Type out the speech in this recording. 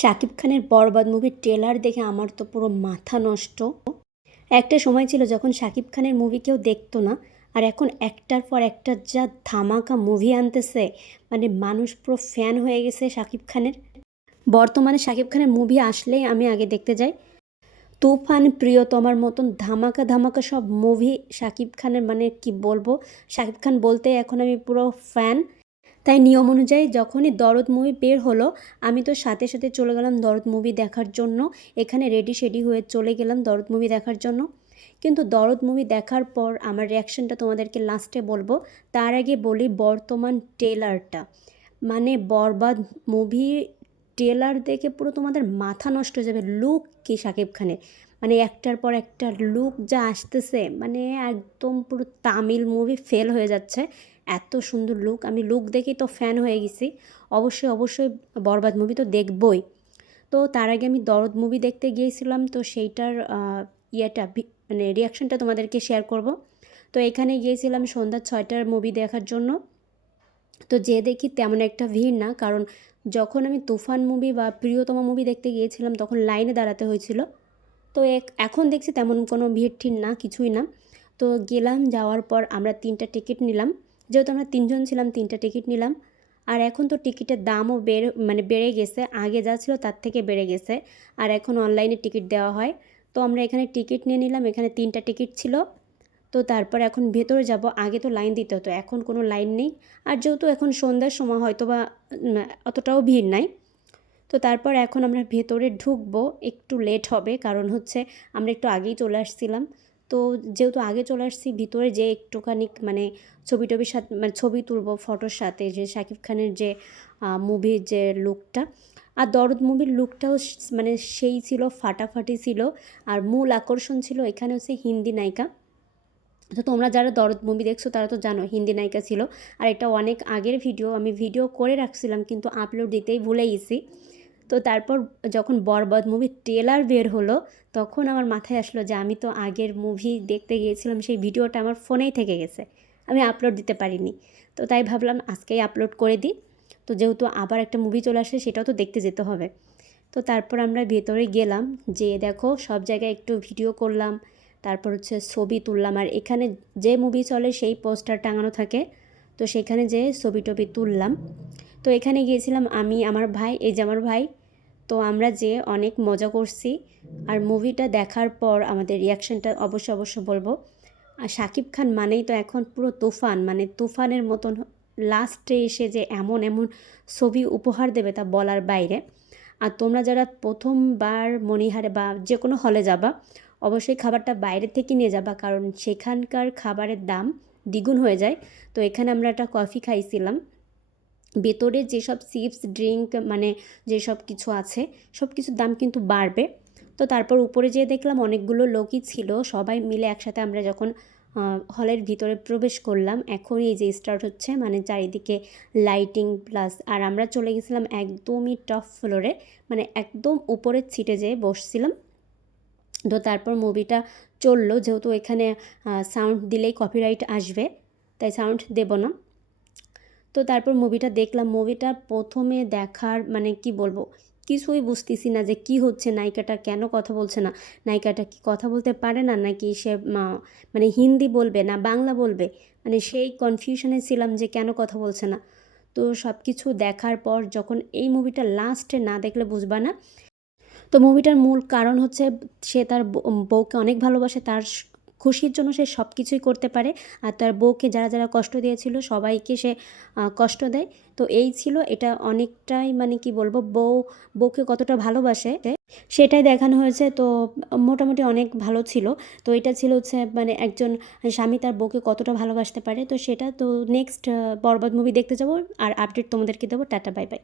শাকিব খানের বরবাদ মুভির ট্রেলার দেখে আমার তো পুরো মাথা নষ্ট। একটা সময় ছিল যখন শাকিব খানের মুভি কেউ দেখতো না, আর এখন একটার পর একটা যা ধামাকা মুভি আনতেছে মানে মানুষ পুরো ফ্যান হয়ে গেছে শাকিব খানের। বর্তমানে শাকিব খানের মুভি আসলেই আমি আগে দেখতে যাই। তুফান, প্রিয়তমার মতন ধামাকা ধামাকা সব মুভি শাকিব খানের মানে কি বলব? শাকিব খান বলতে এখন আমি পুরো ফ্যান তাই নিয়ম অনুযায়ী যখনই দরদ মুভি বের হলো, আমি তো সাথে সাথে চলে গেলাম দরদ মুভি দেখার জন্য। এখানে রেডি শেডি হয়ে চলে গেলাম দরদ মুভি দেখার জন্য। কিন্তু দরদ মুভি দেখার পর আমার রিয়াকশনটা তোমাদেরকে লাস্টে বলব। তার আগে বলি বর্তমান টেলারটা মানে বরবাদ মুভি ট্রেলার দেখে পুরো তোমাদের মাথা নষ্ট হয়ে যাবে। লুক কি শাকিব খানের? মানে একটার পর একটা লুক যা আসতেছে মানে একদম পুরো তামিল মুভি ফেল হয়ে যাচ্ছে। এত সুন্দর লুক আমি লুক দেখেই তো ফ্যান হয়ে গেছি। অবশ্যই অবশ্যই বরবাদ মুভি তো দেখবই। তো তার আগে আমি দরদ মুভি দেখতে গিয়েছিলাম, তো সেইটার ইয়েটা মানে রিয়াকশনটা তোমাদেরকে শেয়ার করব। তো এখানে গিয়েছিলাম সন্ধ্যা ছয়টার মুভি দেখার জন্য। তো যে দেখি তেমন একটা ভিড় না, কারণ যখন আমি তুফান মুভি বা প্রিয়তমা মুভি দেখতে গিয়েছিলাম, তখন লাইনে দাঁড়াতে হয়েছিল। তো এখন দেখছি তেমন কোনো ভিড় ঠিড় না, কিছুই না। তো গেলাম, যাওয়ার পর আমরা তিনটা টিকিট নিলাম। যেহেতু আমরা তিনজন ছিলাম, তিনটা টিকিট নিলাম। আর এখন তো টিকিটের দামও বেড়ে মানে বেড়ে গেছে, আগে যা ছিল তার থেকে বেড়ে গেছে। আর এখন অনলাইনে টিকিট দেওয়া হয়। তো আমরা এখানে টিকিট নিয়ে নিলাম, এখানে তিনটা টিকিট ছিল। তো তারপর এখন ভেতরে যাব, আগে তো লাইন দিতে হতো, এখন কোনো লাইন নেই। আর যেহেতু এখন সন্ধ্যার সময় হয়তো বা অতটাও ভিড় নাই। তো তারপর এখন আমরা ভেতরে ঢুকবো, একটু লেট হবে, কারণ হচ্ছে আমরা একটু আগেই চলে আসছিলাম। তো যেহেতু আগে চলে আসছি, ভিতরে যে একটুখানি মানে ছবি টবির সাথে মানে ছবি তুলব ফটোর সাথে, যে শাকিব খানের যে মুভির যে লুকটা আর দরদ মুভির লুকটাও মানে সেই ছিল, ফাটাফাটি ছিল। আর মূল আকর্ষণ ছিল এখানে হচ্ছে হিন্দি নায়িকা। তো তোমরা যারা দরদ মুভি দেখছ, তারা তো জানো হিন্দি নায়িকা ছিল। আর এটা অনেক আগের ভিডিও আমি ভিডিও করে রাখছিলাম, কিন্তু আপলোড দিতেই ভুলে গেছি। তো তারপর যখন বরবাদ মুভির ট্রেলার বের হলো, তখন আমার মাথায় আসলো যে আমি তো আগের মুভি দেখতে গিয়েছিলাম, সেই ভিডিওটা আমার ফোনেই থেকে গেছে। আমি আপলোড দিতে পারিনি। তো তাই ভাবলাম আজকেই আপলোড করে দিই। তো যেহেতু আবার একটা মুভি চলে আসে, সেটাও তো দেখতে যেতে হবে। তো তারপর আমরা ভেতরে গেলাম, যে দেখো সব জায়গায় একটু ভিডিও করলাম। তারপর হচ্ছে ছবি তুললাম। আর এখানে যে মুভি চলে, সেই পোস্টার টাঙানো থাকে। তো সেখানে যে ছবি টবি তুললাম। তো এখানে গিয়েছিলাম আমি, আমার ভাই, এই যে আমার ভাই। তো আমরা যে অনেক মজা করছি। আর মুভিটা দেখার পর আমাদের রিয়াকশনটা অবশ্য অবশ্য বলব। আর শাকিব খান মানেই তো এখন পুরো তুফান মানে তুফানের মতন লাস্টে এসে যে এমন এমন ছবি উপহার দেবে তা বলার বাইরে। আর তোমরা যারা প্রথমবার মণিহারে বা যে কোনো হলে যাবা, অবশ্যই খাবারটা বাইরে থেকে নিয়ে যাবা, কারণ সেখানকার খাবারের দাম দ্বিগুণ হয়ে যায়। তো এখানে আমরা একটা কফি খাইছিলাম। ভেতরে যেসব চিপস ড্রিঙ্ক মানে যেসব কিছু আছে, সব কিছুর দাম কিন্তু বাড়বে। তো তারপর উপরে যেয়ে দেখলাম অনেকগুলো লোকই ছিল, সবাই মিলে একসাথে আমরা যখন হলের ভিতরে প্রবেশ করলাম এখন এই যে স্টার্ট হচ্ছে মানে চারিদিকে লাইটিং প্লাস আর আমরা চলে গেছিলাম একদমই টপ ফ্লোরে মানে একদম উপরের সিটে যেয়ে বসছিলাম। তো তারপর মুভিটা চলল, যেহেতু এখানে সাউন্ড দিলেই কপিরাইট আসবে, তাই সাউন্ড দেব না। তো তারপর মুভিটা দেখলাম। মুভিটা প্রথমে দেখার মানে কি বলব? কিছুই বুঝতেছি না যে কি হচ্ছে, নায়িকাটা কেন কথা বলছে না? নায়িকাটা কি কথা বলতে পারে না, নাকি সে মানে হিন্দি বলবে না, বাংলা বলবে? মানে সেই কনফিউশনে ছিলাম যে কেন কথা বলছে না? তো সব কিছু দেখার পর যখন এই মুভিটা লাস্টে না দেখলে বুঝবা না। তো মুভিটার মূল কারণ হচ্ছে সে তার বউ- বউকে অনেক ভালোবাসে, তার খুশির জন্য সে সব কিছুই করতে পারে আর তার বউকে যারা যারা কষ্ট দিয়েছিল সবাইকে সে কষ্ট দেয়। তো এই ছিল এটা অনেকটাই মানে কি বলব বউ, বউকে কতটা ভালোবাসে সেটাই দেখানো হয়েছে। তো মোটামুটি অনেক ভালো ছিল। তো এটা ছিল হচ্ছে মানে একজন স্বামী তার বউকে কতটা ভালোবাসতে পারে। তো সেটা তো নেক্সট বরবাদ মুভি দেখতে যাব। আর আপডেট তোমাদেরকে দেবো। Tata bye bye